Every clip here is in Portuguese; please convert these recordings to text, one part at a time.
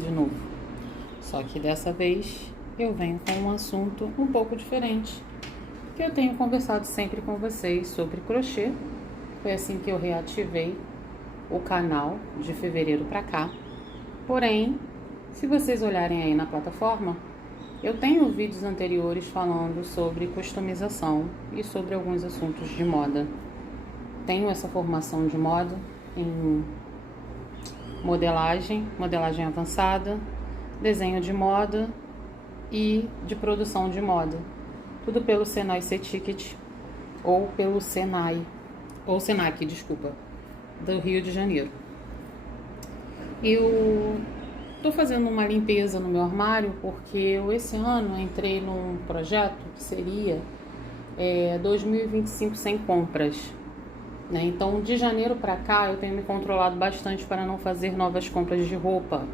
de novo. Só que dessa vez eu venho com um assunto um pouco diferente, que eu tenho conversado sempre com vocês sobre crochê. Foi assim que eu reativei o canal de fevereiro pra cá. Porém, se vocês olharem aí na plataforma, eu tenho vídeos anteriores falando sobre customização e sobre alguns assuntos de moda. Tenho essa formação de moda em modelagem avançada, desenho de moda e de produção de moda. Tudo pelo Senai C-Ticket ou pelo Senai, ou Senac, desculpa, do Rio de Janeiro. Eu tô fazendo uma limpeza no meu armário porque eu esse ano entrei num projeto que seria 2025 sem compras, né? Então de janeiro para cá eu tenho me controlado bastante para não fazer novas compras de roupa.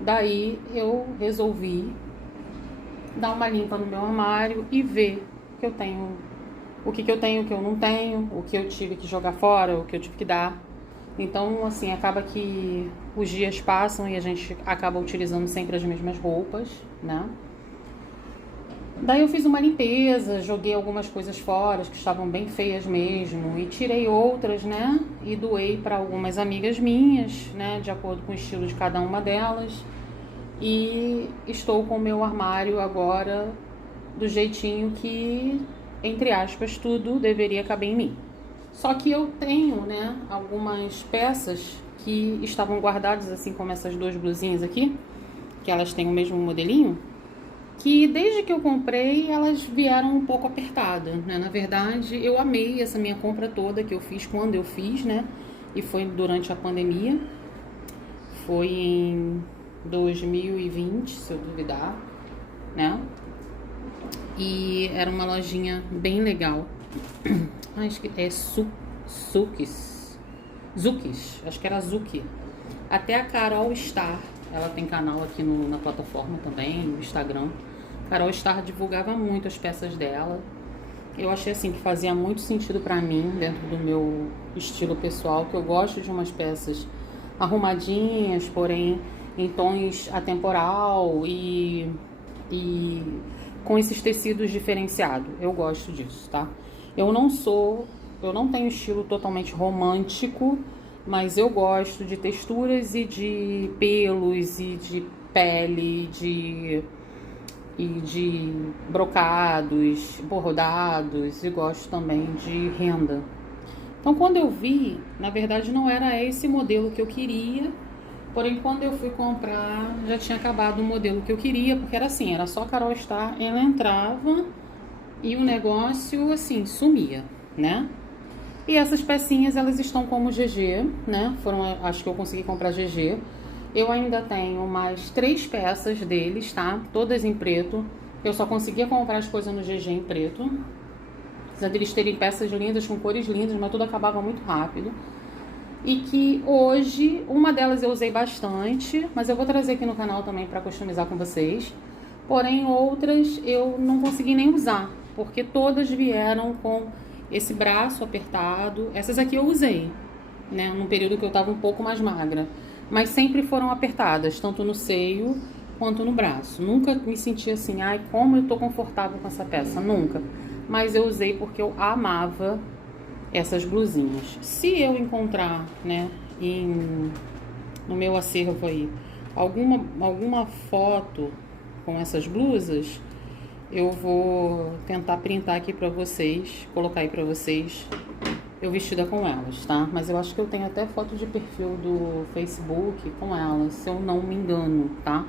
Daí eu resolvi dar uma limpa no meu armário e ver que eu tenho, o que eu tenho, o que eu não tenho, o que eu tive que jogar fora, o que eu tive que dar. Então, assim, acaba que os dias passam e a gente acaba utilizando sempre as mesmas roupas, né? Daí eu fiz uma limpeza, joguei algumas coisas fora que estavam bem feias mesmo e tirei outras, né? E doei para algumas amigas minhas, né? De acordo com o estilo de cada uma delas. E estou com o meu armário agora do jeitinho que, entre aspas, tudo deveria caber em mim. Só que eu tenho, né, algumas peças que estavam guardadas, assim como essas duas blusinhas aqui, que elas têm o mesmo modelinho, que desde que eu comprei elas vieram um pouco apertadas, né? Na verdade, eu amei essa minha compra toda que eu fiz quando eu fiz, né? E foi durante a pandemia. Foi em 2020, se eu duvidar, né? E era uma lojinha bem legal. Acho que é Zukis, acho que era Zuki. Até a Carol Star, ela tem canal aqui na plataforma também, no Instagram. Carol Star divulgava muito as peças dela. Eu achei assim que fazia muito sentido pra mim, dentro do meu estilo pessoal, que eu gosto de umas peças arrumadinhas, porém em tons atemporal e com esses tecidos diferenciados. Eu gosto disso, tá? Eu não tenho estilo totalmente romântico, mas eu gosto de texturas e de pelos e de pele e de brocados, bordados, e gosto também de renda. Então quando eu vi, na verdade não era esse modelo que eu queria, porém quando eu fui comprar já tinha acabado o modelo que eu queria, porque era assim, era só Carol Star, ela entrava e o negócio, assim, sumia, né? E essas pecinhas, elas estão como GG, né? Acho que eu consegui comprar GG. Eu ainda tenho mais 3 peças deles, tá? Todas em preto. Eu só conseguia comprar as coisas no GG em preto. Apesar deles terem peças lindas, com cores lindas, mas tudo acabava muito rápido. E que hoje, uma delas eu usei bastante, mas eu vou trazer aqui no canal também para customizar com vocês. Porém, outras eu não consegui nem usar, porque todas vieram com esse braço apertado. Essas aqui eu usei, né, num período que eu tava um pouco mais magra, mas sempre foram apertadas, tanto no seio quanto no braço. Nunca me senti assim, ai, como eu tô confortável com essa peça, nunca. Mas eu usei porque eu amava essas blusinhas. Se eu encontrar, né, no meu acervo aí, alguma foto com essas blusas, eu vou tentar printar aqui pra vocês, colocar aí pra vocês eu vestida com elas, tá? Mas eu acho que eu tenho até foto de perfil do Facebook com elas, se eu não me engano, tá?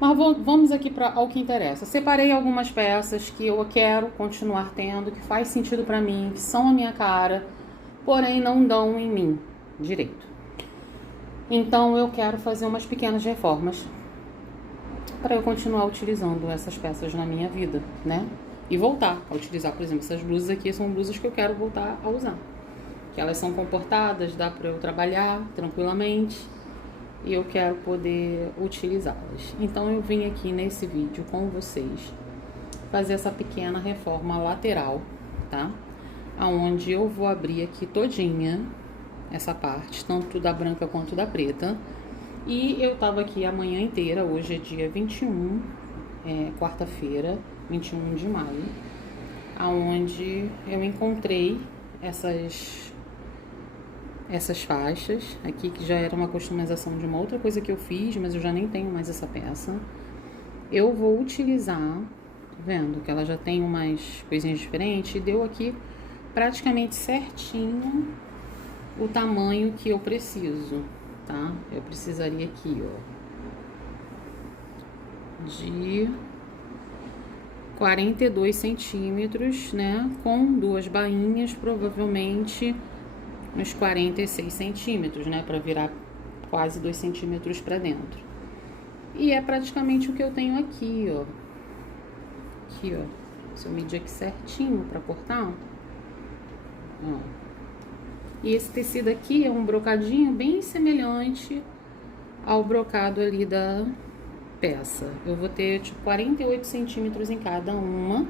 Mas vamos aqui ao que interessa. Separei algumas peças que eu quero continuar tendo, que faz sentido pra mim, que são a minha cara, porém não dão em mim direito. Então eu quero fazer umas pequenas reformas para eu continuar utilizando essas peças na minha vida, né? E voltar a utilizar, por exemplo, essas blusas aqui são blusas que eu quero voltar a usar. Que elas são comportadas, dá para eu trabalhar tranquilamente e eu quero poder utilizá-las. Então eu vim aqui nesse vídeo com vocês fazer essa pequena reforma lateral, tá? Aonde eu vou abrir aqui todinha essa parte, tanto da branca quanto da preta. E eu tava aqui a manhã inteira, hoje é dia 21, quarta-feira, 21 de maio, aonde eu encontrei essas faixas aqui, que já era uma customização de uma outra coisa que eu fiz, mas eu já nem tenho mais essa peça. Eu vou utilizar, tá vendo? Que ela já tem umas coisinhas diferentes, e deu aqui praticamente certinho o tamanho que eu preciso, tá? Eu precisaria aqui, ó, de 42 centímetros, né? Com duas bainhas, provavelmente uns 46 centímetros, né? Pra virar quase 2 centímetros pra dentro. E é praticamente o que eu tenho aqui, ó. Aqui, ó. Se eu medir aqui certinho pra cortar, ó. E esse tecido aqui é um brocadinho bem semelhante ao brocado ali da peça. Eu vou ter, tipo, 48 centímetros em cada uma.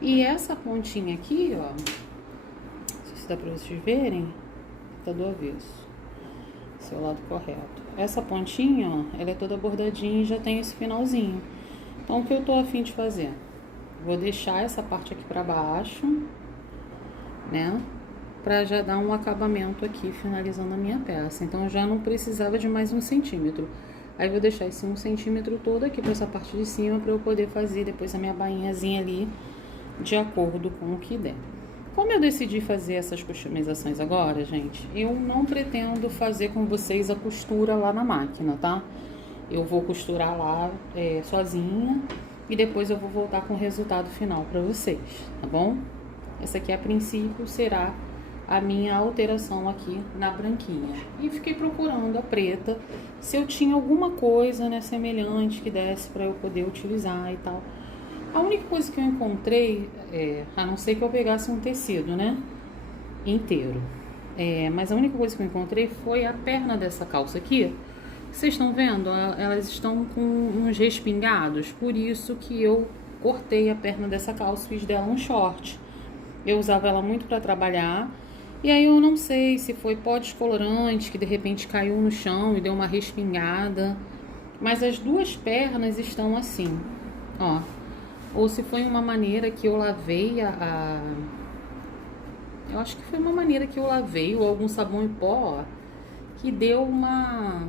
E essa pontinha aqui, ó, não sei se dá pra vocês verem, tá do avesso, esse é o lado correto. Essa pontinha, ó, ela é toda bordadinha e já tem esse finalzinho. Então, o que eu tô a fim de fazer? Vou deixar essa parte aqui pra baixo, né? Pra já dar um acabamento aqui, finalizando a minha peça. Então, eu já não precisava de mais 1 centímetro. Aí, vou deixar esse 1 centímetro todo aqui pra essa parte de cima, pra eu poder fazer depois a minha bainhazinha ali, de acordo com o que der. Como eu decidi fazer essas customizações agora, gente, eu não pretendo fazer com vocês a costura lá na máquina, tá? Eu vou costurar lá sozinha e depois eu vou voltar com o resultado final pra vocês, tá bom? Essa aqui, a princípio, será a minha alteração aqui na branquinha. E fiquei procurando a preta, se eu tinha alguma coisa, né, semelhante que desse pra eu poder utilizar e tal. A única coisa que eu encontrei, a não ser que eu pegasse um tecido, né, inteiro, mas a única coisa que eu encontrei foi a perna dessa calça aqui. Vocês estão vendo? Elas estão com uns respingados, por isso que eu cortei a perna dessa calça e fiz dela um short. Eu usava ela muito para trabalhar, e aí eu não sei se foi pó descolorante que de repente caiu no chão e deu uma respingada, mas as duas pernas estão assim, ó. Ou se foi uma maneira que eu lavei eu acho que foi uma maneira que eu lavei, ou algum sabão em pó, ó, que deu uma,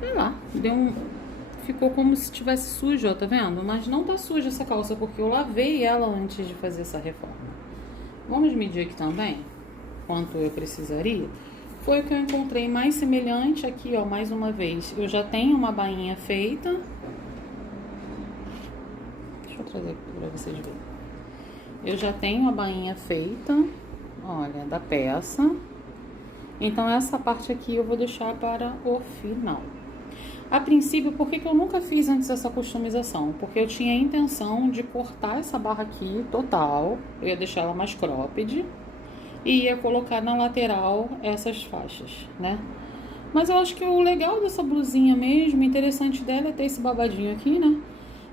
sei lá, ficou como se tivesse sujo, ó, tá vendo? Mas não tá suja essa calça, porque eu lavei ela antes de fazer essa reforma. Vamos medir aqui também quanto eu precisaria. Foi o que eu encontrei mais semelhante aqui, ó, mais uma vez. Eu já tenho uma bainha feita. Deixa eu trazer aqui pra vocês verem. Eu já tenho a bainha feita, olha, da peça. Então, essa parte aqui eu vou deixar para o final. A princípio, por que eu nunca fiz antes essa customização? Porque eu tinha a intenção de cortar essa barra aqui total. Eu ia deixar ela mais cropped. E ia colocar na lateral essas faixas, né? Mas eu acho que o legal dessa blusinha mesmo, interessante dela, é ter esse babadinho aqui, né?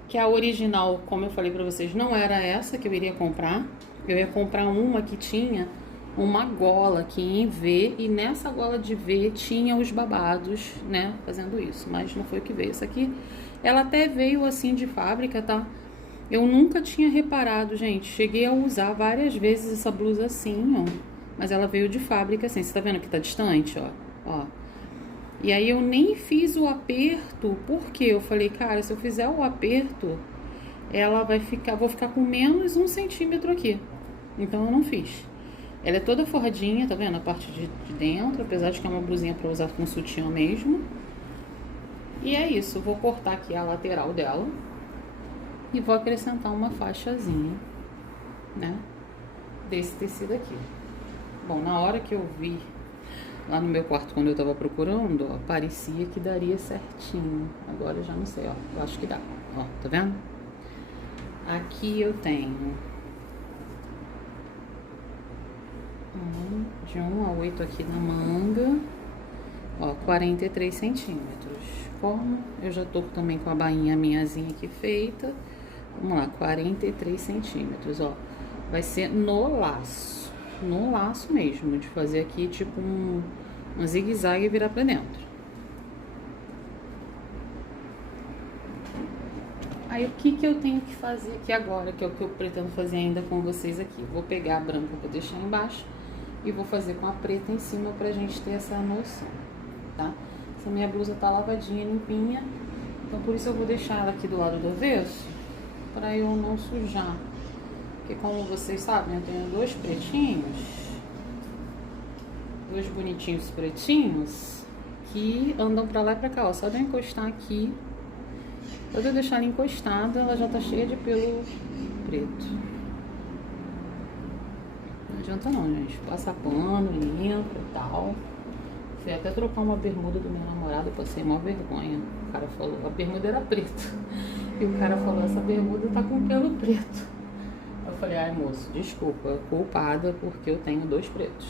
Que a original, como eu falei pra vocês, não era essa que eu iria comprar. Eu ia comprar uma que tinha uma gola aqui em V, e nessa gola de V tinha os babados, né, fazendo isso, mas não foi o que veio. Essa aqui, ela até veio assim de fábrica, tá? Eu nunca tinha reparado, gente, cheguei a usar várias vezes essa blusa assim, ó, mas ela veio de fábrica assim, você tá vendo que tá distante, ó, ó. E aí eu nem fiz o aperto, porque eu falei, cara, se eu fizer o aperto, ela vai ficar, vou ficar com menos 1 centímetro aqui, então eu não fiz. Ela é toda forradinha, tá vendo? A parte de dentro, apesar de que é uma blusinha pra usar com sutiã mesmo. E é isso, vou cortar aqui a lateral dela e vou acrescentar uma faixazinha, né, desse tecido aqui. Bom, na hora que eu vi lá no meu quarto, quando eu tava procurando, ó, parecia que daria certinho. Agora eu já não sei, ó, eu acho que dá, ó, tá vendo? Aqui eu tenho de 1 a 8 aqui na manga, ó, 43 centímetros. Como eu já tô também com a bainha minhazinha aqui feita, vamos lá, 43 centímetros, ó. Vai ser no laço mesmo, de fazer aqui tipo um zigue-zague e virar pra dentro, Aí o que eu tenho que fazer aqui agora, que é o que eu pretendo fazer ainda com vocês aqui. Vou pegar a branca que eu vou deixar embaixo e vou fazer com a preta em cima pra gente ter essa noção, tá? Essa minha blusa tá lavadinha, limpinha, então por isso eu vou deixar ela aqui do lado do avesso, pra eu não sujar. Porque como vocês sabem, eu tenho dois pretinhos, dois bonitinhos pretinhos, que andam pra lá e pra cá, ó. Só de eu encostar aqui, só de eu deixar ela encostada, ela já tá cheia de pelo preto. Não adianta não, gente. Passa pano, limpa e tal. Fui até trocar uma bermuda do meu namorado, eu passei mó vergonha. O cara falou, a bermuda era preta. E o cara falou, essa bermuda tá com pelo preto. Eu falei, ai moço, desculpa, culpada porque eu tenho dois pretos.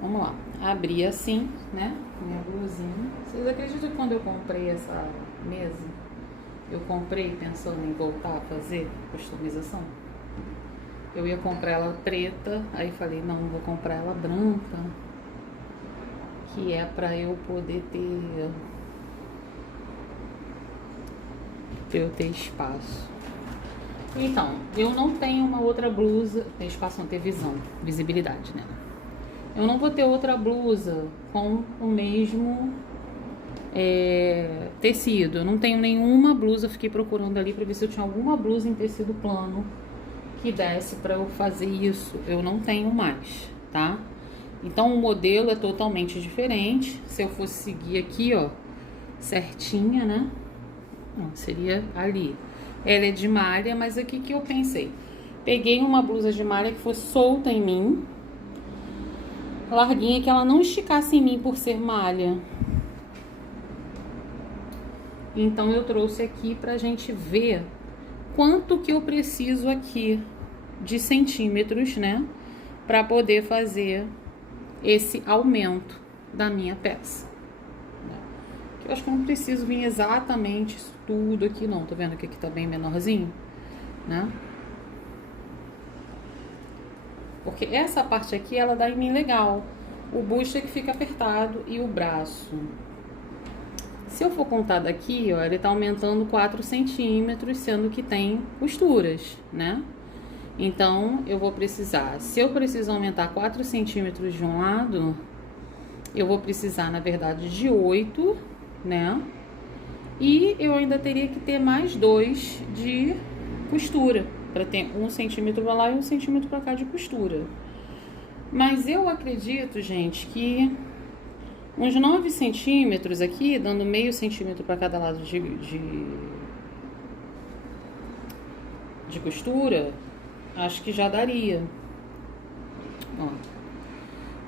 Vamos lá. Abri assim, né? Minha blusinha. Vocês acreditam que quando eu comprei essa mesa, eu comprei pensando em voltar a fazer customização? Eu ia comprar ela preta, aí falei, não vou comprar ela branca, que é pra eu poder ter espaço. Então, eu não tenho uma outra blusa, ter espaço não, ter visão, visibilidade, né? Eu não vou ter outra blusa com o mesmo tecido. Eu não tenho nenhuma blusa, eu fiquei procurando ali pra ver se eu tinha alguma blusa em tecido plano que desse pra eu fazer isso. Eu não tenho mais, tá? Então o modelo é totalmente diferente. Se eu fosse seguir aqui, ó, certinha, né? Não, seria ali. Ela é de malha, mas aqui que eu pensei. Peguei uma blusa de malha que fosse solta em mim, larguinha, que ela não esticasse em mim por ser malha. Então eu trouxe aqui pra gente ver quanto que eu preciso aqui de centímetros, né? Pra poder fazer esse aumento da minha peça. Eu acho que eu não preciso vir exatamente isso tudo aqui não, tá vendo que aqui tá bem menorzinho, né? Porque essa parte aqui, ela dá em mim legal. O busto é que fica apertado e o braço. Se eu for contar daqui, ó, ele tá aumentando 4 centímetros, sendo que tem costuras, né? Então, eu vou precisar, se eu preciso aumentar 4 centímetros de um lado, eu vou precisar, na verdade, de 8, né? E eu ainda teria que ter mais 2 de costura, para ter 1 centímetro pra lá e 1 centímetro pra cá de costura. Mas eu acredito, gente, que uns 9 centímetros aqui, dando meio centímetro para cada lado de costura, acho que já daria. Ó,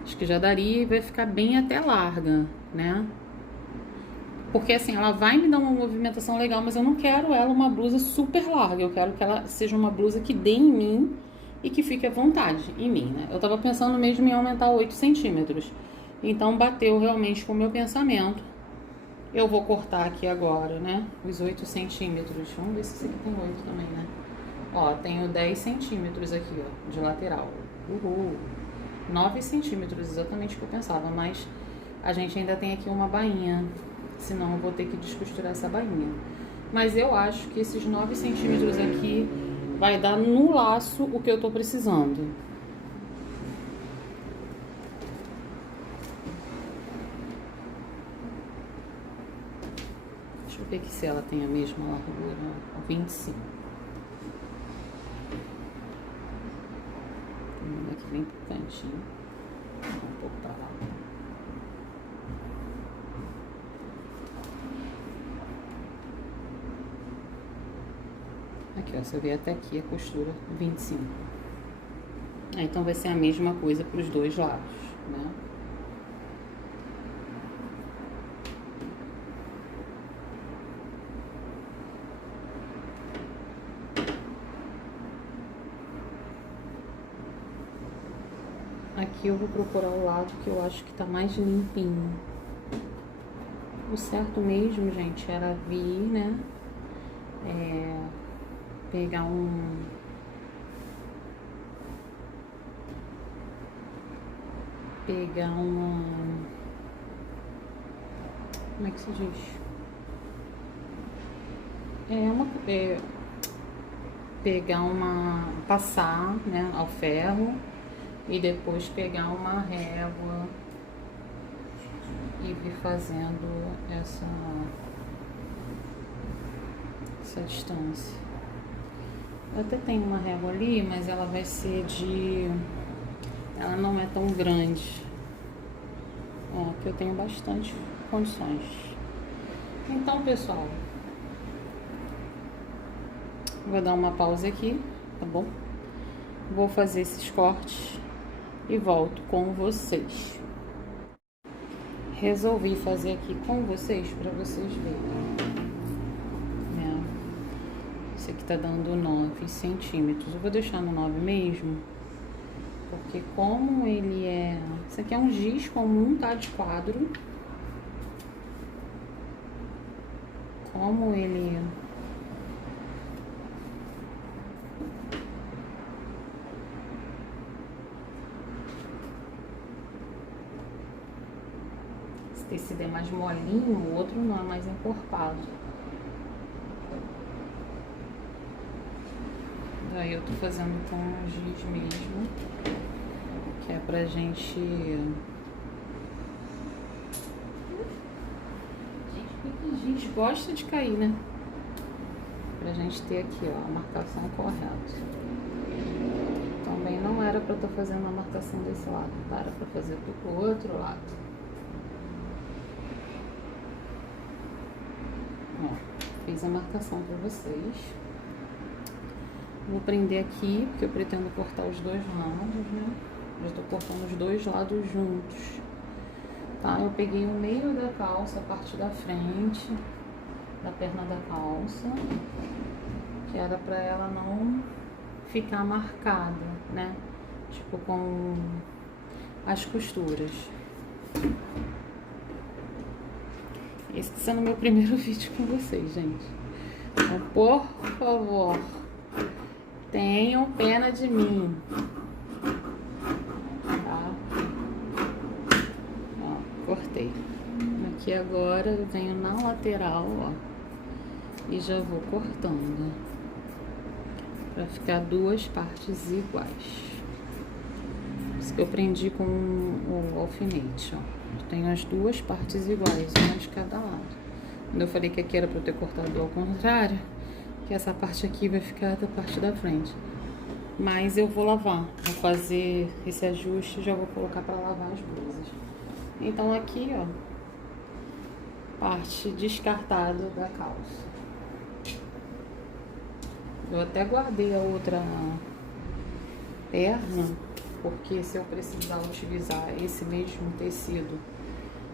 acho que já daria e vai ficar bem até larga, né? Porque assim, ela vai me dar uma movimentação legal, mas eu não quero ela uma blusa super larga. Eu quero que ela seja uma blusa que dê em mim e que fique à vontade em mim, né? Eu tava pensando mesmo em aumentar 8 centímetros. Então, bateu realmente com o meu pensamento. Eu vou cortar aqui agora, né? Os 8 centímetros. Vamos ver se esse aqui tem 8 também, né? Ó, tenho 10 centímetros aqui, ó, de lateral. Uhul! 9 centímetros, exatamente o que eu pensava. Mas a gente ainda tem aqui uma bainha. Senão eu vou ter que descosturar essa bainha. Mas eu acho que esses 9 centímetros aqui vai dar no laço o que eu tô precisando. Deixa eu ver aqui se ela tem a mesma largura. 25. Aqui bem pro cantinho. Um pouco pra lá. Aqui, ó, você vê até aqui a costura 25. Então vai ser a mesma coisa para os dois lados, né? Aqui eu vou procurar o lado que eu acho que tá mais limpinho. O certo mesmo, gente, era vir, né? Pegar uma... Como é que se diz? passar, né, ao ferro e depois pegar uma régua e vir fazendo essa distância. Eu até tenho uma régua ali, mas ela vai ser ela não é tão grande. Aqui eu tenho bastante condições. Então, pessoal, vou dar uma pausa aqui, tá bom? Vou fazer esses cortes e volto com vocês. Resolvi fazer aqui com vocês para vocês verem. Esse aqui tá dando 9 centímetros. Eu vou deixar no 9 mesmo, porque como ele é... Isso aqui é um giz comum, tá? De quadro. Como ele... Esse tecido é mais molinho, o outro não, é mais encorpado. Daí eu tô fazendo com giz mesmo, que é pra gente... Gente, giz gosta de cair, né? Pra gente ter aqui, ó, a marcação correta. Também não era pra eu estar fazendo a marcação desse lado, tá? Era pra fazer do outro lado. Ó, fiz a marcação pra vocês. Vou prender aqui, porque eu pretendo cortar os dois lados, né? Já tô cortando os dois lados juntos, tá? Eu peguei o meio da calça, a parte da frente, da perna da calça, que era pra ela não ficar marcada, né? Tipo, com as costuras. Esse tá sendo meu primeiro vídeo com vocês, gente. Então, por favor, tenham pena de mim, tá? Ó, cortei. Aqui agora eu venho na lateral, ó, e já vou cortando pra ficar duas partes iguais. Isso que eu prendi com o alfinete, ó. Eu tenho as duas partes iguais, uma de cada lado. Quando eu falei que aqui era pra eu ter cortado ao contrário, que essa parte aqui vai ficar da parte da frente. Mas eu vou lavar, vou fazer esse ajuste e já vou colocar pra lavar as blusas. Então aqui, ó, parte descartada da calça. Eu até guardei a outra perna, porque se eu precisar utilizar esse mesmo tecido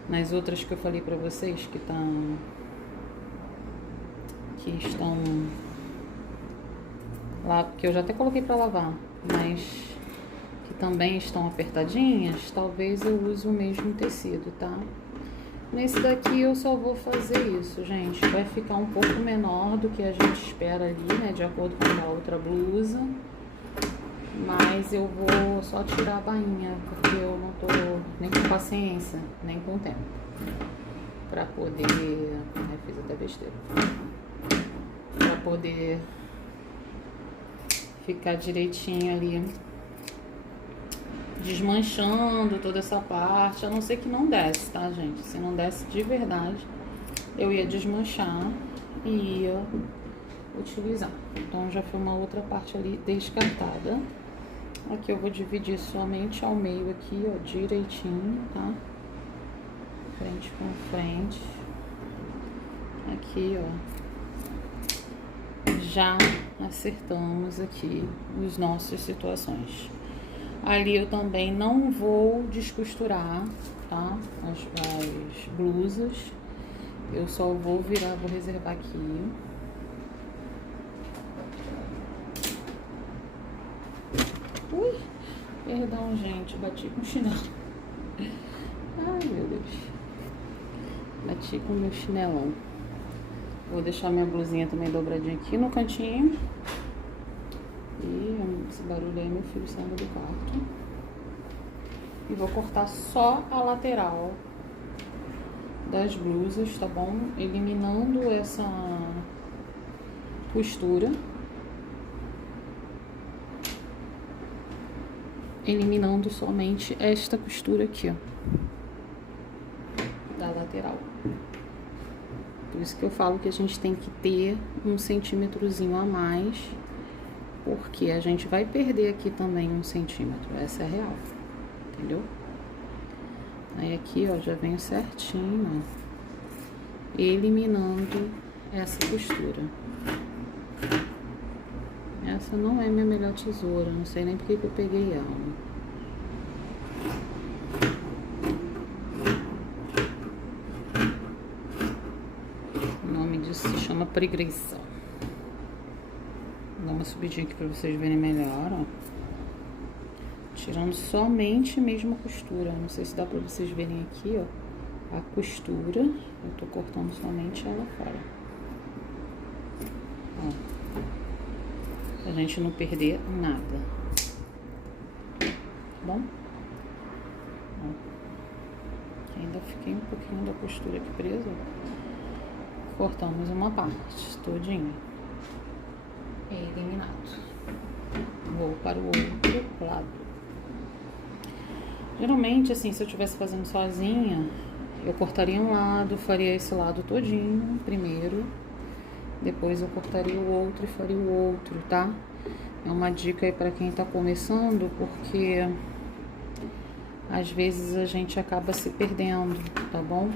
nas outras que eu falei pra vocês, que estão lá, porque eu já até coloquei pra lavar, mas que também estão apertadinhas, talvez eu use o mesmo tecido, tá? Nesse daqui eu só vou fazer isso, gente. Vai ficar um pouco menor do que a gente espera ali, né? De acordo com a outra blusa. Mas eu vou só tirar a bainha, porque eu não tô nem com paciência, nem com tempo. Pra poder... fiz até besteira. Pra poder ficar direitinho ali, desmanchando toda essa parte, a não ser que não desce, tá, gente? Se não desce de verdade, eu ia desmanchar e ia utilizar. Então já foi uma outra parte ali descartada. Aqui eu vou dividir somente ao meio aqui, ó, direitinho, tá? Frente com frente. Aqui, ó, já acertamos aqui as nossas situações. Ali eu também não vou descosturar, tá? As blusas. Eu só vou virar, vou reservar aqui. Ui, perdão, gente, bati com o chinelo. Ai, meu Deus. Bati com o meu chinelão. Vou deixar minha blusinha também dobradinha aqui no cantinho. E esse barulho aí é meu filho saindo do quarto. E vou cortar só a lateral das blusas, tá bom? Eliminando costura, eliminando somente esta costura aqui, ó, da lateral. Por isso que eu falo que a gente tem que ter 1 centímetrozinho a mais, porque a gente vai perder aqui também 1 centímetro, essa é a real, entendeu? Aí aqui, ó, já venho certinho, ó, eliminando essa costura. Essa não é minha melhor tesoura, não sei nem porque que eu peguei ela. O nome disso se chama preguiça. Vou dar uma subidinha aqui pra vocês verem melhor, ó. Tirando somente mesmo a costura. Não sei se dá pra vocês verem aqui, ó, a costura. Eu tô cortando somente ela fora. Ó. Pra gente não perder nada. Tá bom? Ó. Ainda fiquei um pouquinho da costura aqui presa. Cortamos uma parte todinha. Eliminado. Vou para o outro lado. Geralmente, assim, se eu estivesse fazendo sozinha, eu cortaria um lado, faria esse lado todinho primeiro. Depois eu cortaria o outro e faria o outro, tá? É uma dica aí pra quem tá começando, porque às vezes a gente acaba se perdendo, tá bom?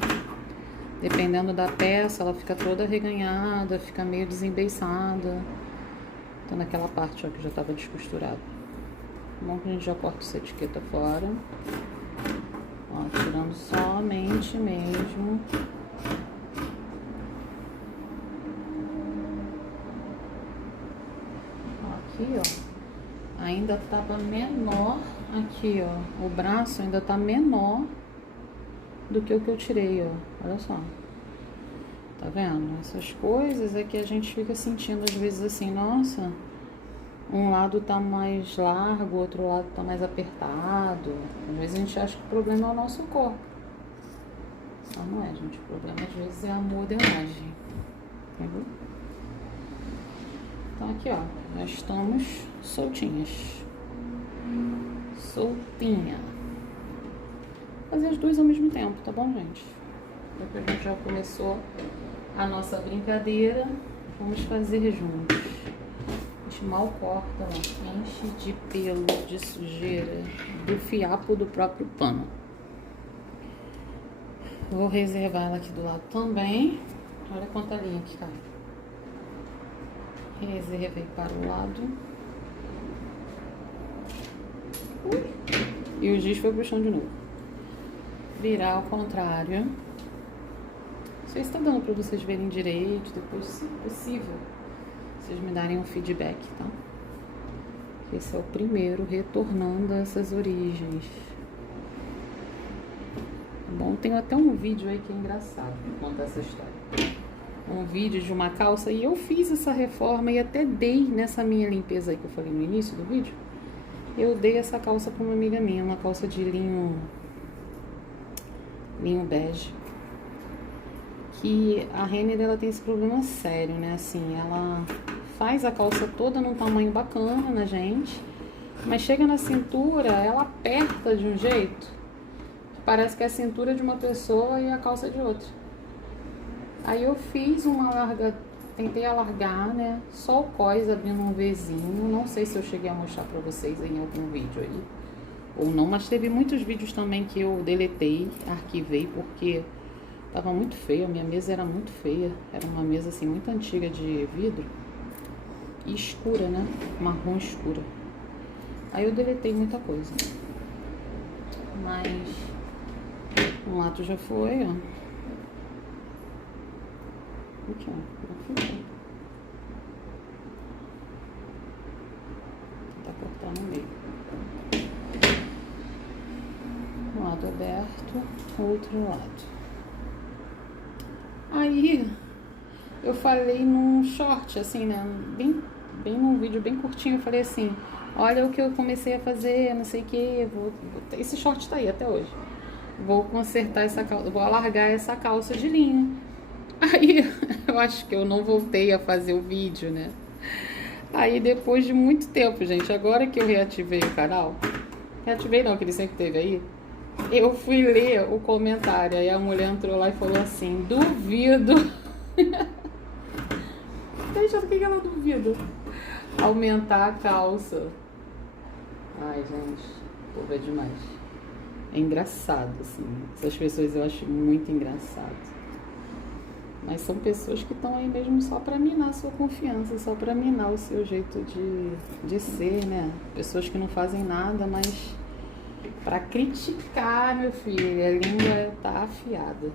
Dependendo da peça, ela fica toda arreganhada, fica meio desembeiçada. Tá naquela parte, ó, que já tava descosturada. Bom que a gente já corta essa etiqueta fora. Ó, tirando somente mesmo. Aqui, ó, ainda tava menor. Aqui, ó, o braço ainda tá menor do que o que eu tirei, ó. Olha só. Tá vendo? Essas coisas é que a gente fica sentindo às vezes assim, nossa, um lado tá mais largo, o outro lado tá mais apertado. Às vezes a gente acha que o problema é o nosso corpo. Mas não é, gente. O problema às vezes é a modelagem. Entendeu? Então aqui, ó, nós estamos soltinhas. Soltinha. Vou fazer as duas ao mesmo tempo, tá bom, gente? Depois a gente já começou a nossa brincadeira. Vamos fazer juntos. A gente mal corta, ó, enche de pelo, de sujeira, do fiapo do próprio pano. Vou reservar ela aqui do lado também. Olha quanta linha que cai. Reservei para o lado. E o giz foi pro chão de novo. Virar ao contrário. Não sei se tá dando pra vocês verem direito. Depois, se possível, vocês me darem um feedback, tá? Esse é o primeiro retornando a essas origens. Tá bom? Tem até um vídeo aí que é engraçado pra contar essa história. Um vídeo de uma calça e eu fiz essa reforma e até dei nessa minha limpeza aí que eu falei no início do vídeo. Eu dei essa calça pra uma amiga minha, uma calça de linho bege. Que a Renner, ela tem esse problema sério, né? Assim, ela faz a calça toda num tamanho bacana na gente, mas chega na cintura, ela aperta de um jeito que parece que é a cintura de uma pessoa e a calça de outra. Aí eu fiz tentei alargar, né? Só o cós abrindo um Vzinho. Não sei se eu cheguei a mostrar pra vocês em algum vídeo aí ou não, mas teve muitos vídeos também que eu deletei, arquivei, porque tava muito feio, a minha mesa era muito feia. Era uma mesa assim muito antiga de vidro e escura, né? Marrom escura. Aí eu deletei muita coisa. Mas um lado já foi, ó. Aqui, ó. Tá cortando no meio. Um lado aberto, outro lado. Aí eu falei num short, assim, né? Bem num vídeo bem curtinho, eu falei assim: olha o que eu comecei a fazer, não sei o que. Esse short tá aí até hoje. Vou consertar essa calça, vou alargar essa calça de linho. Aí eu acho que eu não voltei a fazer o vídeo, né? Aí depois de muito tempo, gente, agora que eu reativei o canal, reativei não, que ele sempre teve aí, eu fui ler o comentário, aí a mulher entrou lá e falou assim, duvido. Deixa, o que ela duvida? Aumentar a calça. Ai, gente, o povo é demais. É engraçado, assim. Essas pessoas eu acho muito engraçado. Mas são pessoas que estão aí mesmo só pra minar a sua confiança, só pra minar o seu jeito de ser, né? Pessoas que não fazem nada, mas pra criticar, meu filho, a língua tá afiada.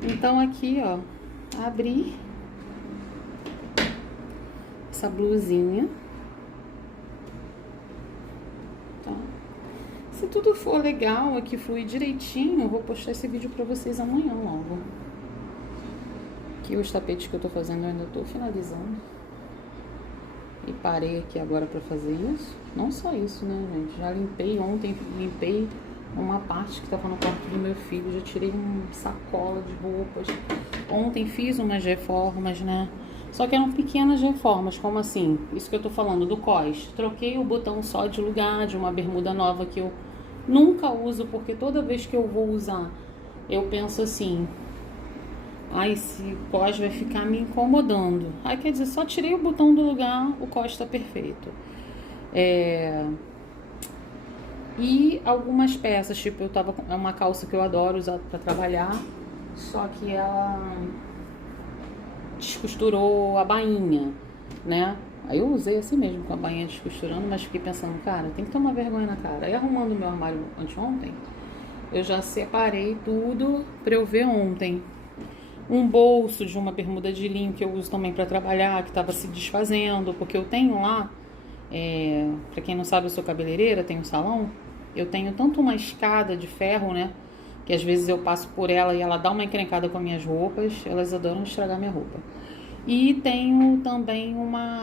Então aqui, ó, abri essa blusinha. Tá? Se tudo for legal aqui, fluir direitinho, eu vou postar esse vídeo pra vocês amanhã logo. Aqui os tapetes que eu tô fazendo eu ainda tô finalizando. E parei aqui agora pra fazer isso. Não só isso, né, gente? Já limpei ontem, limpei uma parte que tava no quarto do meu filho. Já tirei uma sacola de roupas. Ontem fiz umas reformas, né? Só que eram pequenas reformas, como assim? Isso que eu tô falando, do cós. Troquei o botão só de lugar, de uma bermuda nova que eu nunca uso, porque toda vez que eu vou usar, eu penso assim... Ai, esse cós vai ficar me incomodando. Aí, quer dizer, só tirei o botão do lugar, o cós tá perfeito. E algumas peças, tipo, é uma calça que eu adoro usar pra trabalhar, só que ela descosturou a bainha, né? Aí eu usei assim mesmo, com a bainha descosturando, mas fiquei pensando, cara, tem que tomar vergonha na cara. Aí arrumando meu armário anteontem, eu já separei tudo pra eu ver ontem. Um bolso de uma bermuda de linho que eu uso também para trabalhar, que estava se desfazendo, porque eu tenho lá, para quem não sabe, eu sou cabeleireira, tenho um salão, eu tenho tanto uma escada de ferro, né, que às vezes eu passo por ela e ela dá uma encrencada com as minhas roupas, elas adoram estragar minha roupa. E tenho também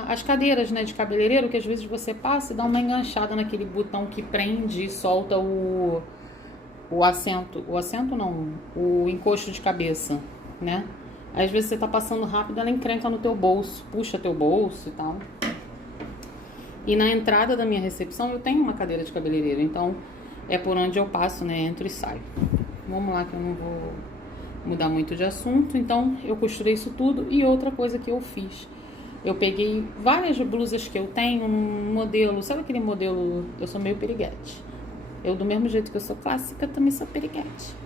as cadeiras, né, de cabeleireiro, que às vezes você passa e dá uma enganchada naquele botão que prende e solta o assento não, o encosto de cabeça, né? Às vezes você tá passando rápido, ela encrenca no teu bolso, puxa teu bolso e tal. E na entrada da minha recepção eu tenho uma cadeira de cabeleireiro, então é por onde eu passo, né? Entro e saio. Vamos lá que eu não vou mudar muito de assunto. Então eu costurei isso tudo. E outra coisa que eu fiz, eu peguei várias blusas que eu tenho, um modelo, sabe aquele modelo, eu sou meio piriguete. Eu, do mesmo jeito que eu sou clássica, também sou piriguete.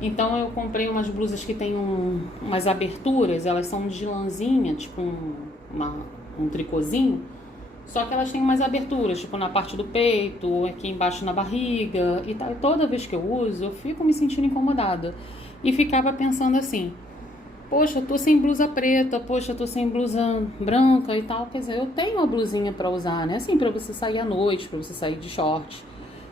Então eu comprei umas blusas que tem umas aberturas, elas são de lãzinha, tipo um tricôzinho, só que elas têm umas aberturas, tipo na parte do peito, aqui embaixo na barriga e tal. E toda vez que eu uso, eu fico me sentindo incomodada. E ficava pensando assim, poxa, eu tô sem blusa preta, poxa, eu tô sem blusa branca e tal. Quer dizer, eu tenho uma blusinha pra usar, né? Assim, pra você sair à noite, pra você sair de short.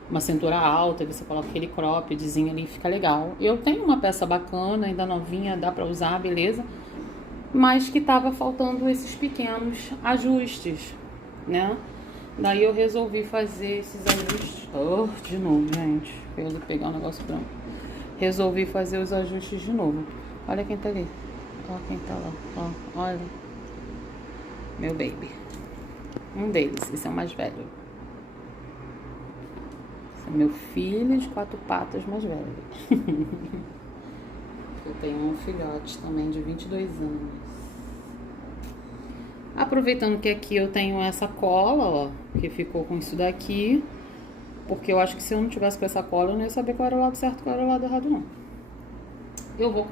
Uma cintura alta, você coloca aquele croppedzinho ali, fica legal. Eu tenho uma peça bacana, ainda novinha, dá pra usar, beleza. Mas que tava faltando esses pequenos ajustes, né? Daí eu resolvi fazer esses ajustes. Oh, de novo, gente. Eu ia pegar um negócio branco. Resolvi fazer os ajustes de novo. Olha quem tá ali. Olha quem tá lá. Ó, olha. Meu baby. Um deles, esse é o mais velho. Meu filho de 4 patas mais velho. Eu tenho um filhote também de 22 anos. Aproveitando que aqui eu tenho essa cola, ó, que ficou com isso daqui, porque eu acho que se eu não tivesse com essa cola, eu não ia saber qual era o lado certo e qual era o lado errado, não. Eu vou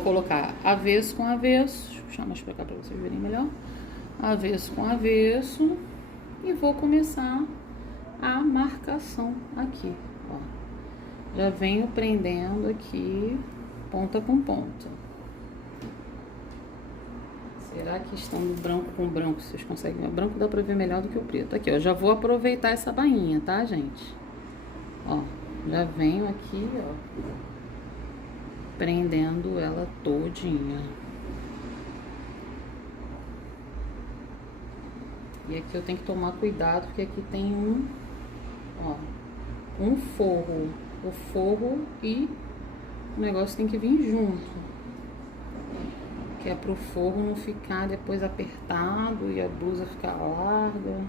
colocar avesso com avesso, deixa eu puxar mais pra cá pra vocês verem melhor. Avesso com avesso e vou começar a marcação aqui, ó. Já venho prendendo aqui ponta com ponta. Será que estando branco com branco vocês conseguem? O branco dá pra ver melhor do que o preto. Aqui, ó, já vou aproveitar essa bainha, tá, gente? Ó, já venho aqui, ó, prendendo ela todinha. E aqui eu tenho que tomar cuidado, porque aqui tem um forro. O forro e o negócio tem que vir junto. Que é pro forro não ficar depois apertado e a blusa ficar larga.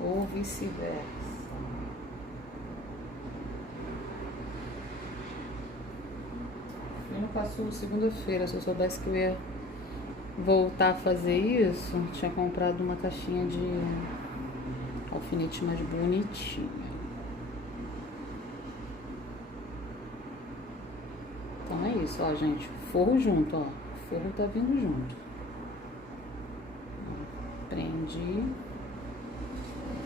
Ou vice-versa. Eu não faço segunda-feira. Se eu soubesse que eu ia voltar a fazer isso, tinha comprado uma caixinha de alfinete mais bonitinha. Então é isso, ó, gente. Forro junto, ó. O forro tá vindo junto. Prendi.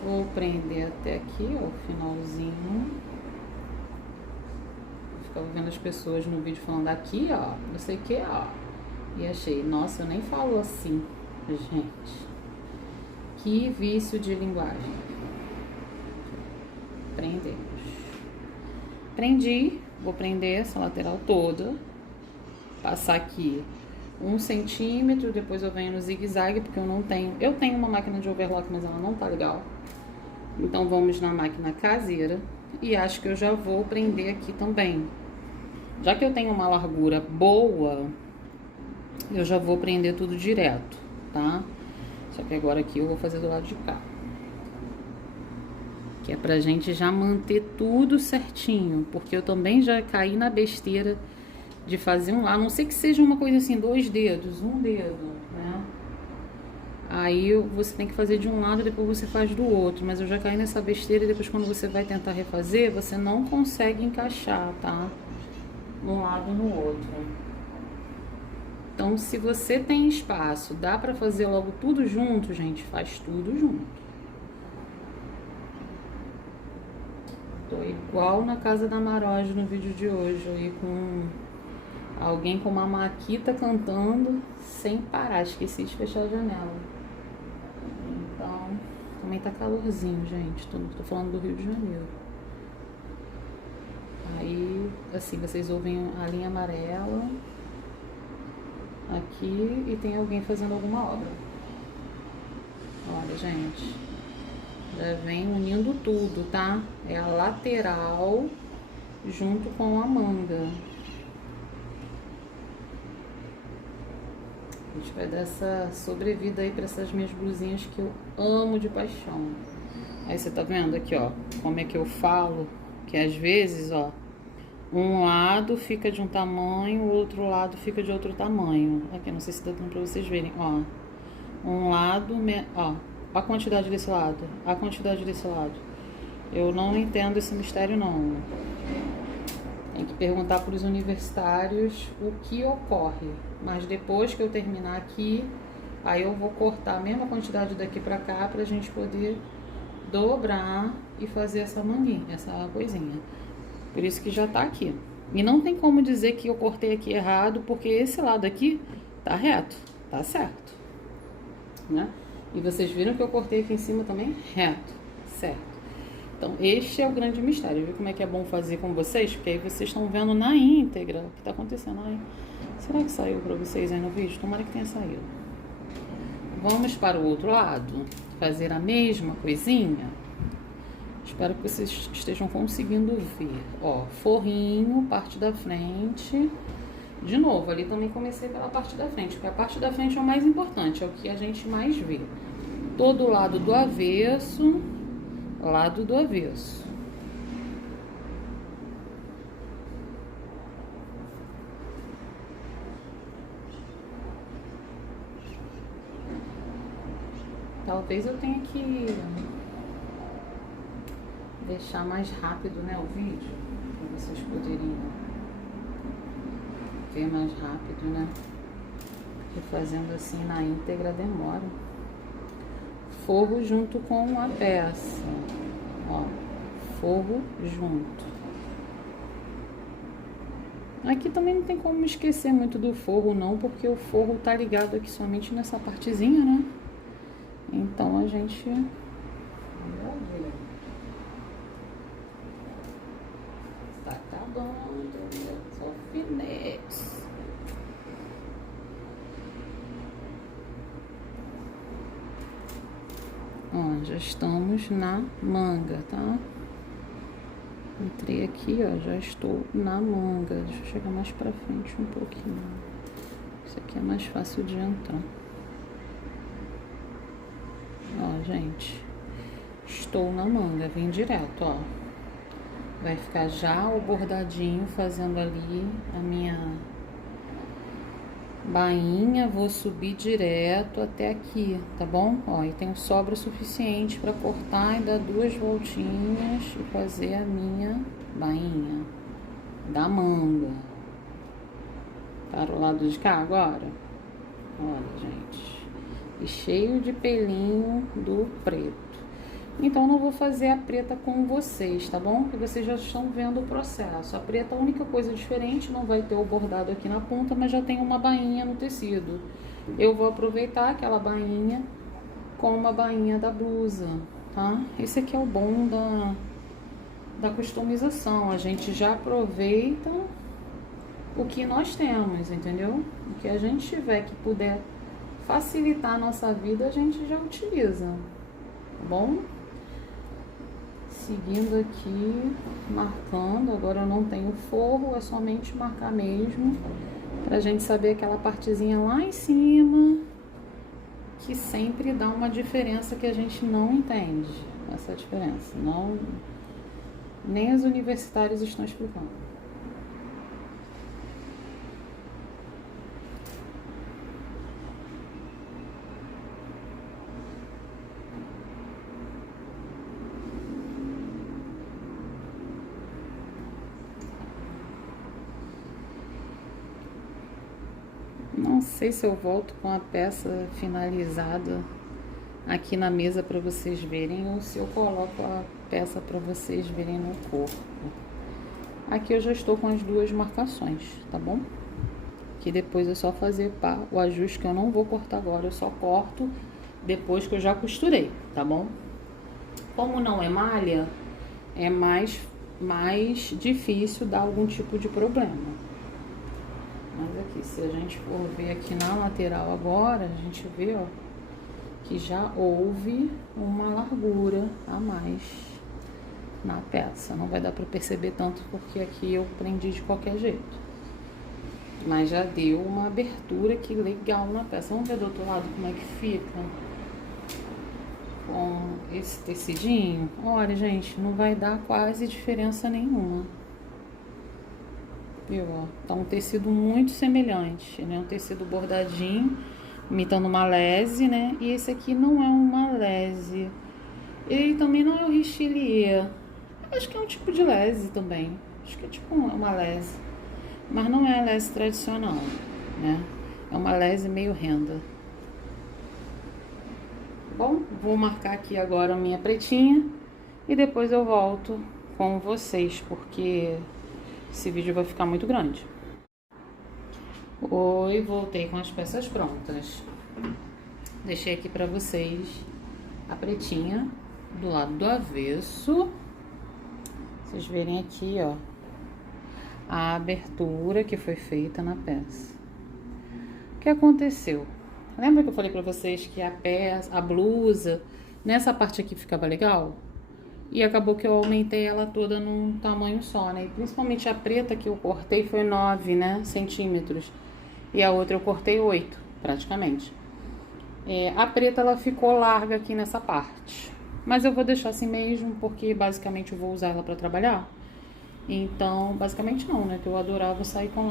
Vou prender até aqui, ó, o finalzinho. Eu ficava vendo as pessoas no vídeo falando aqui, ó, não sei o que, ó. E achei, nossa, eu nem falo assim, gente. Que vício de linguagem. Prendemos. Prendi, vou prender essa lateral toda. Passar aqui 1 centímetro, depois eu venho no zigue-zague, porque eu não tenho... Eu tenho uma máquina de overlock, mas ela não tá legal. Então vamos na máquina caseira. E acho que eu já vou prender aqui também. Já que eu tenho uma largura boa, eu já vou prender tudo direto, tá? Só que agora aqui eu vou fazer do lado de cá. Que é pra gente já manter tudo certinho. Porque eu também já caí na besteira de fazer um lado. A não sei que seja uma coisa assim, 2 dedos, 1 dedo, né? Aí você tem que fazer de um lado e depois você faz do outro. Mas eu já caí nessa besteira e depois quando você vai tentar refazer, você não consegue encaixar, tá? Um lado no outro. Então, se você tem espaço, dá pra fazer logo tudo junto, gente, faz tudo junto. Tô igual na casa da Maroja no vídeo de hoje, aí com alguém com uma maquita cantando sem parar. Esqueci de fechar a janela. Então, também tá calorzinho, gente. Tô falando do Rio de Janeiro. Aí, assim, vocês ouvem a linha amarela aqui e tem alguém fazendo alguma obra. Olha, gente, já vem unindo tudo, tá? É a lateral junto com a manga. A gente vai dar essa sobrevida aí pra essas minhas blusinhas que eu amo de paixão. Aí você tá vendo aqui, ó, como é que eu falo? Que às vezes, ó, um lado fica de um tamanho, o outro lado fica de outro tamanho. Aqui, não sei se dá tempo pra vocês verem, ó. Um lado, ó, a quantidade desse lado, a quantidade desse lado. Eu não entendo esse mistério, não. Tem que perguntar para os universitários o que ocorre. Mas depois que eu terminar aqui, aí eu vou cortar a mesma quantidade daqui pra cá pra gente poder dobrar e fazer essa manguinha, essa coisinha. Por isso que já tá aqui. E não tem como dizer que eu cortei aqui errado, porque esse lado aqui tá reto, tá certo, né? E vocês viram que eu cortei aqui em cima também reto, certo? Então, este é o grande mistério. Viu como é que é bom fazer com vocês? Porque aí vocês estão vendo na íntegra o que tá acontecendo aí. Será que saiu pra vocês aí no vídeo? Tomara que tenha saído. Vamos para o outro lado, fazer a mesma coisinha. Espero que vocês estejam conseguindo ver. Ó, forrinho, parte da frente. De novo, ali também comecei pela parte da frente, porque a parte da frente é o mais importante, é o que a gente mais vê. Todo lado do avesso, lado do avesso. Talvez eu tenha que deixar mais rápido, né, o vídeo, para vocês poderem ver mais rápido, né? Porque fazendo assim na íntegra demora. Forro junto com a peça, ó, forro junto. Aqui também não tem como esquecer muito do forro não, porque o forro tá ligado aqui somente nessa partezinha, né? Então a gente... Tá acabando os alfinetes. Ó, já estamos na manga, tá? Entrei aqui, ó, já estou na manga. Deixa eu chegar mais pra frente um pouquinho. Isso aqui é mais fácil de entrar. Ó, gente, estou na manga, vem direto, ó. Vai ficar já o bordadinho fazendo ali a minha bainha. Vou subir direto até aqui, tá bom? Ó, e tenho sobra suficiente para cortar e dar 2 voltinhas e fazer a minha bainha da manga. Para o lado de cá agora. Olha, gente. E cheio de pelinho do preto. Então, não vou fazer a preta com vocês, tá bom? Porque vocês já estão vendo o processo. A preta, a única coisa diferente, não vai ter o bordado aqui na ponta, mas já tem uma bainha no tecido. Eu vou aproveitar aquela bainha com uma bainha da blusa, tá? Esse aqui é o bom da customização. A gente já aproveita o que nós temos, entendeu? O que a gente tiver que puder facilitar a nossa vida, a gente já utiliza, tá bom? Seguindo aqui, marcando. Agora eu não tenho forro, é somente marcar mesmo, pra gente saber aquela partezinha lá em cima, que sempre dá uma diferença que a gente não entende. Essa diferença, não, nem os universitários estão explicando. Não sei se eu volto com a peça finalizada aqui na mesa para vocês verem, ou se eu coloco a peça para vocês verem no corpo. Aqui eu já estou com as 2 marcações, tá bom? Que depois é só fazer o ajuste, que eu não vou cortar agora, eu só corto depois que eu já costurei, tá bom? Como não é malha, é mais difícil dar algum tipo de problema. Mas aqui, se a gente for ver aqui na lateral agora, a gente vê, ó, que já houve uma largura a mais na peça. Não vai dar pra perceber tanto porque aqui eu prendi de qualquer jeito. Mas já deu uma abertura aqui legal na peça. Vamos ver do outro lado como é que fica com esse tecidinho. Olha, gente, não vai dar quase diferença nenhuma. Viu, ó? Tá um tecido muito semelhante, né? Um tecido bordadinho, imitando uma lese, né? E esse aqui não é uma lese. Ele também não é o richelieu. Acho que é um tipo de lese também. Acho que é tipo uma lese. Mas não é a lese tradicional, né? É uma lese meio renda. Bom, vou marcar aqui agora a minha pretinha e depois eu volto com vocês, porque esse vídeo vai ficar muito grande. Oi, voltei com as peças prontas. Deixei aqui pra vocês a pretinha do lado do avesso. Vocês verem aqui, ó, a abertura que foi feita na peça. O que aconteceu? Lembra que eu falei pra vocês que a blusa, nessa parte aqui ficava legal? E acabou que eu aumentei ela toda num tamanho só, né? E principalmente a preta que eu cortei foi 9, né, centímetros. E a outra eu cortei 8, praticamente. A preta, ela ficou larga aqui nessa parte. Mas eu vou deixar assim mesmo, porque basicamente eu vou usar ela pra trabalhar. Então, basicamente não, né? Que eu adorava sair com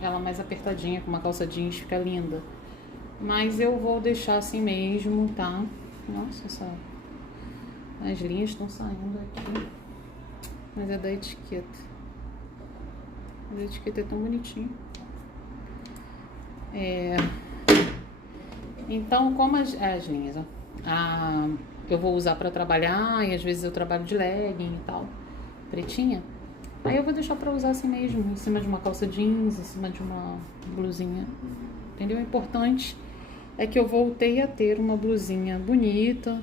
ela mais apertadinha, com uma calça jeans, fica linda. Mas eu vou deixar assim mesmo, tá? Nossa, as linhas estão saindo aqui. Mas é da etiqueta. A etiqueta é tão bonitinha. Então, como as linhas, ó, eu vou usar pra trabalhar, e às vezes eu trabalho de legging e tal, pretinha. Aí eu vou deixar pra usar assim mesmo, em cima de uma calça jeans, em cima de uma blusinha. Entendeu? O importante é que eu voltei a ter uma blusinha bonita,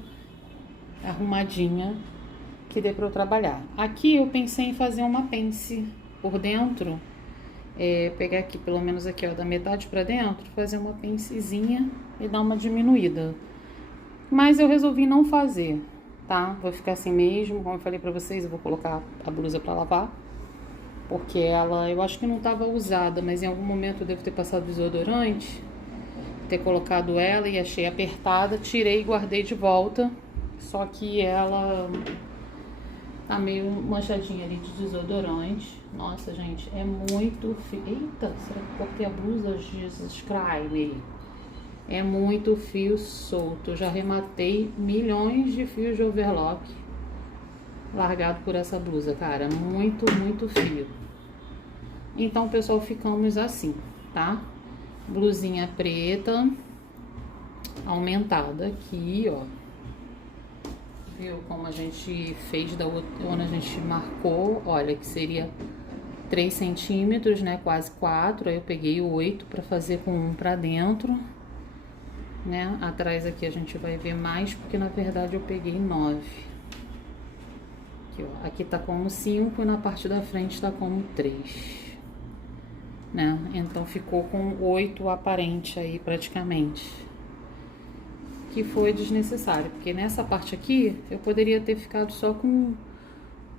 arrumadinha, que dê pra eu trabalhar. Aqui eu pensei em fazer uma pence por dentro, pegar aqui, pelo menos aqui, ó, da metade pra dentro, fazer uma pencezinha e dar uma diminuída. Mas eu resolvi não fazer, tá? Vou ficar assim mesmo, como eu falei pra vocês, eu vou colocar a blusa pra lavar. Porque ela, eu acho que não tava usada, mas em algum momento eu devo ter passado desodorante, ter colocado ela e achei apertada, tirei e guardei de volta. Só que ela tá meio manchadinha ali de desodorante. Nossa, gente, é muito fio. Eita, será que eu cortei a blusa? Jesus Christ. É muito fio solto. Eu já rematei milhões de fios de overlock largado por essa blusa, cara. Muito, muito fio. Então, pessoal, ficamos assim, tá? Blusinha preta, aumentada aqui, ó. Viu como a gente fez da outra, quando a gente marcou, olha, que seria 3 centímetros, né? Quase 4. Aí eu peguei 8 pra fazer com um pra dentro, né? Atrás aqui a gente vai ver mais, porque na verdade eu peguei 9. Aqui, ó. Aqui tá como 5 e na parte da frente tá como 3. Né? Então ficou com 8 aparente aí praticamente, que foi desnecessário, porque nessa parte aqui eu poderia ter ficado só com,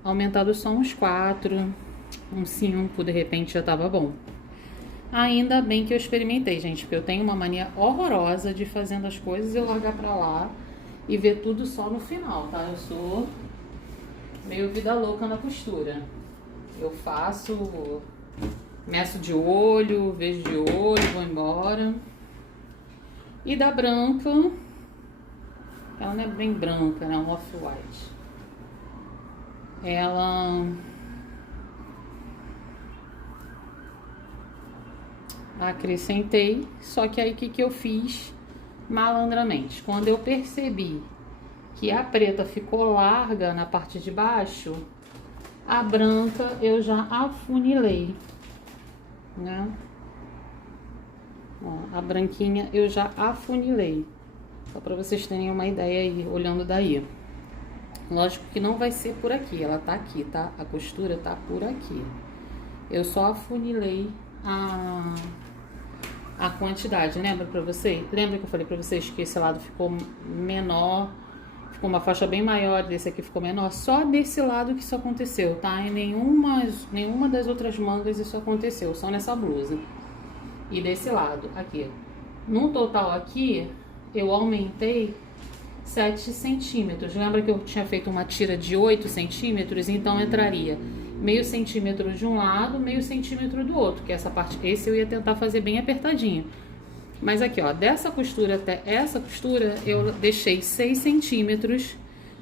aumentado só uns 4, uns 5, de repente já tava bom. Ainda bem que eu experimentei, gente, porque eu tenho uma mania horrorosa de fazendo as coisas e eu largar pra lá e ver tudo só no final, tá? Eu sou meio vida louca na costura. Eu faço, meço de olho, vejo de olho, vou embora. E da branca, ela não é bem branca, né? Um off-white. Ela acrescentei, só que aí o que eu fiz malandramente? Quando eu percebi que a preta ficou larga na parte de baixo, a branca eu já afunilei, né? Ó, a branquinha eu já afunilei, só para vocês terem uma ideia aí, olhando daí. Lógico que não vai ser por aqui, ela tá aqui, tá? A costura tá por aqui. Eu só afunilei a quantidade, lembra pra vocês? Lembra que eu falei pra vocês que esse lado ficou menor, ficou uma faixa bem maior, desse aqui ficou menor? Só desse lado que isso aconteceu, tá? Em nenhuma das outras mangas isso aconteceu, só nessa blusa. E desse lado, aqui. No total aqui, eu aumentei 7 centímetros. Lembra que eu tinha feito uma tira de 8 centímetros? Então entraria meio centímetro de um lado, meio centímetro do outro, que essa parte, esse eu ia tentar fazer bem apertadinho. Mas aqui, ó, dessa costura até essa costura, eu deixei 6 centímetros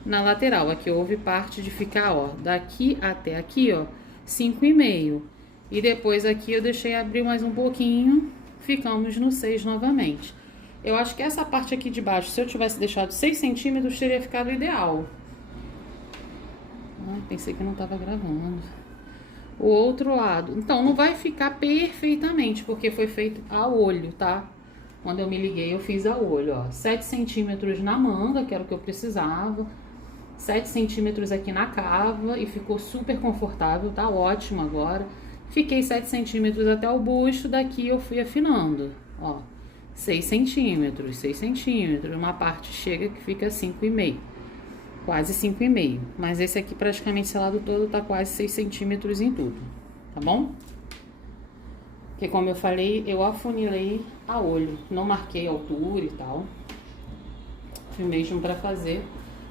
na lateral. Aqui houve parte de ficar, ó, daqui até aqui, ó, 5,5. E depois aqui eu deixei abrir mais um pouquinho, ficamos no 6 novamente. Eu acho que essa parte aqui de baixo, se eu tivesse deixado 6 centímetros, teria ficado ideal. Ah, pensei que não tava gravando. O outro lado. Então, não vai ficar perfeitamente, porque foi feito a olho, tá? Quando eu me liguei, eu fiz a olho, ó. 7 centímetros na manga, que era o que eu precisava. 7 centímetros aqui na cava e ficou super confortável, tá ótimo agora. Fiquei 7 centímetros até o busto, daqui eu fui afinando, ó. 6 centímetros, 6 centímetros, uma parte chega que fica 5,5, quase 5,5, mas esse aqui praticamente esse lado todo tá quase 6 centímetros em tudo, tá bom? Porque como eu falei, eu afunilei a olho, não marquei a altura e tal, fui mesmo pra fazer.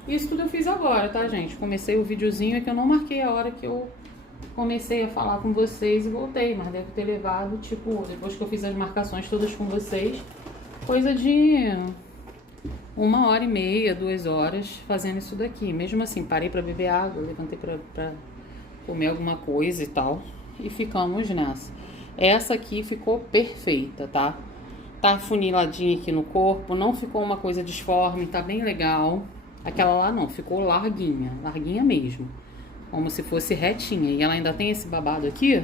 Isso tudo eu fiz agora, tá, gente? Comecei o videozinho, é que eu não marquei a hora que eu comecei a falar com vocês e voltei, mas deve ter levado, tipo, depois que eu fiz as marcações todas com vocês, coisa de 1h30, 2 horas fazendo isso daqui. Mesmo assim, parei pra beber água, levantei pra comer alguma coisa e tal, e ficamos nessa. Essa aqui ficou perfeita, tá? Tá afuniladinha aqui no corpo, não ficou uma coisa disforme, tá bem legal. Aquela lá não, ficou larguinha, larguinha mesmo. Como se fosse retinha. E ela ainda tem esse babado aqui,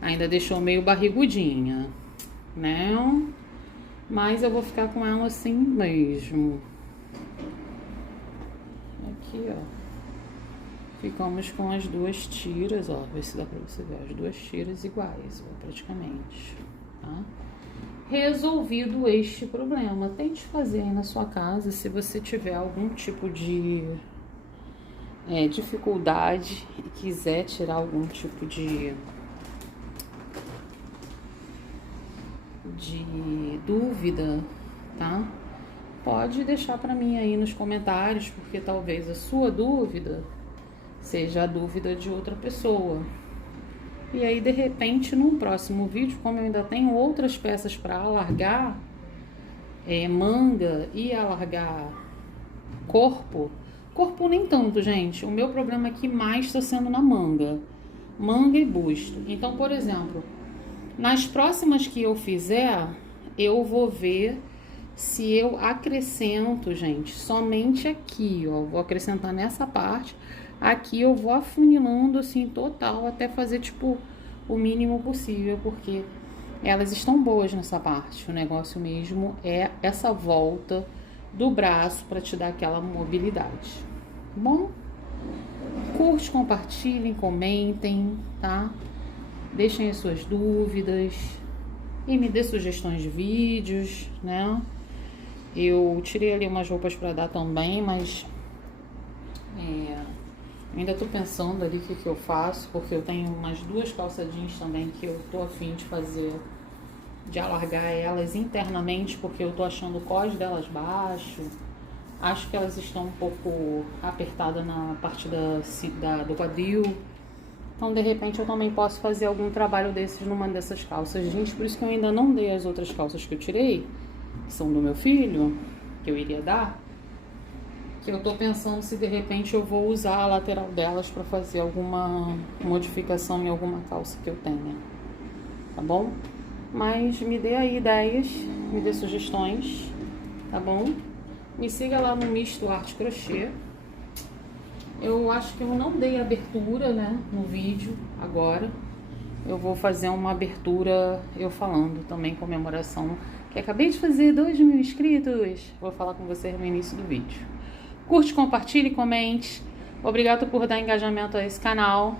ainda deixou meio barrigudinha, né? Mas eu vou ficar com ela assim mesmo. Aqui, ó. Ficamos com as duas tiras, ó. Ver se dá pra você ver. As duas tiras iguais, ó, praticamente, tá? Resolvido este problema. Tente fazer aí na sua casa, se você tiver algum tipo de dificuldade e quiser tirar algum tipo de dúvida, tá? Pode deixar para mim aí nos comentários, porque talvez a sua dúvida seja a dúvida de outra pessoa. E aí, de repente, num próximo vídeo, como eu ainda tenho outras peças para alargar manga e alargar corpo nem tanto, gente. O meu problema aqui mais está sendo na manga e busto. Então, por exemplo, nas próximas que eu fizer, eu vou ver se eu acrescento, gente, somente aqui, ó. Vou acrescentar nessa parte. Aqui eu vou afunilando assim total até fazer tipo o mínimo possível, porque elas estão boas nessa parte. O negócio mesmo é essa volta do braço para te dar aquela mobilidade. Bom, curte, compartilhem, comentem, tá? Deixem as suas dúvidas e me dê sugestões de vídeos, né? Eu tirei ali umas roupas para dar também, mas ainda tô pensando ali o que eu faço, porque eu tenho umas 2 calça jeans também que eu tô a fim de fazer, de alargar elas internamente, porque eu tô achando o cós delas baixo. Acho que elas estão um pouco apertadas na parte do quadril. Então, de repente, eu também posso fazer algum trabalho desses numa dessas calças jeans. Por isso que eu ainda não dei as outras calças que eu tirei, que são do meu filho, que eu iria dar. Que eu tô pensando se de repente eu vou usar a lateral delas para fazer alguma modificação em alguma calça que eu tenha. Tá bom? Mas me dê aí ideias, me dê sugestões, tá bom? Me siga lá no Misto Arte Crochê. Eu acho que eu não dei abertura, né, no vídeo agora. Eu vou fazer uma abertura eu falando também, comemoração, que acabei de fazer 2.000 inscritos. Vou falar com vocês no início do vídeo. Curte, compartilhe, comente. Obrigado por dar engajamento a esse canal.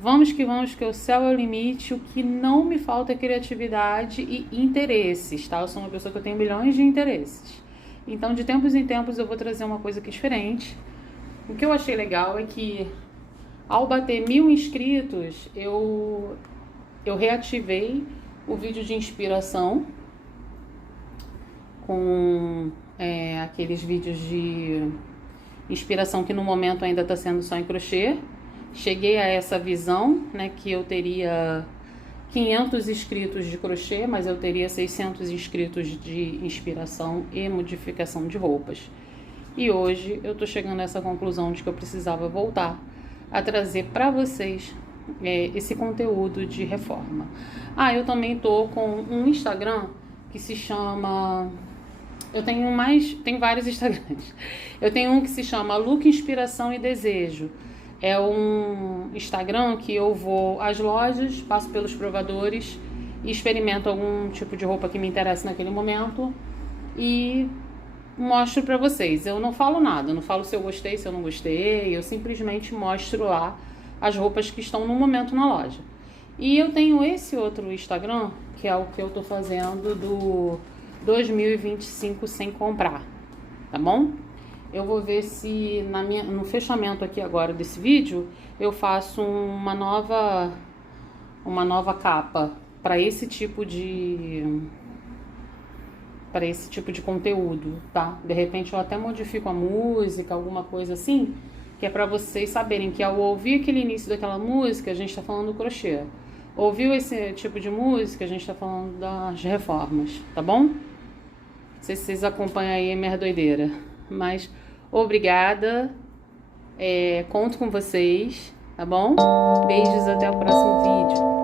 Vamos, que o céu é o limite. O que não me falta é criatividade e interesses, tá? Eu sou uma pessoa que eu tenho milhões de interesses. Então, de tempos em tempos, eu vou trazer uma coisa aqui diferente. O que eu achei legal é que, ao bater 1.000 inscritos, eu reativei o vídeo de inspiração com aqueles vídeos de inspiração que no momento ainda está sendo só em crochê. Cheguei a essa visão, né, que eu teria 500 inscritos de crochê, mas eu teria 600 inscritos de inspiração e modificação de roupas. E hoje eu tô chegando a essa conclusão de que eu precisava voltar a trazer para vocês esse conteúdo de reforma. Eu também tô com um Instagram que se chama... Tem vários Instagrams. Eu tenho um que se chama Look, Inspiração e Desejo. É um Instagram que eu vou às lojas, passo pelos provadores e experimento algum tipo de roupa que me interessa naquele momento e mostro pra vocês. Eu não falo nada, não falo se eu gostei, se eu não gostei, eu simplesmente mostro lá as roupas que estão no momento na loja. E eu tenho esse outro Instagram, que é o que eu tô fazendo do 2025 sem comprar, tá bom? Eu vou ver se no fechamento aqui agora desse vídeo eu faço uma nova capa para esse tipo de conteúdo, tá? De repente eu até modifico a música, alguma coisa assim, que é para vocês saberem que ao ouvir aquele início daquela música, a gente tá falando do crochê. Ouviu esse tipo de música, a gente tá falando das reformas, tá bom? Não sei se vocês acompanham aí a minha doideira, mas obrigada, conto com vocês, tá bom? Beijos, até o próximo vídeo.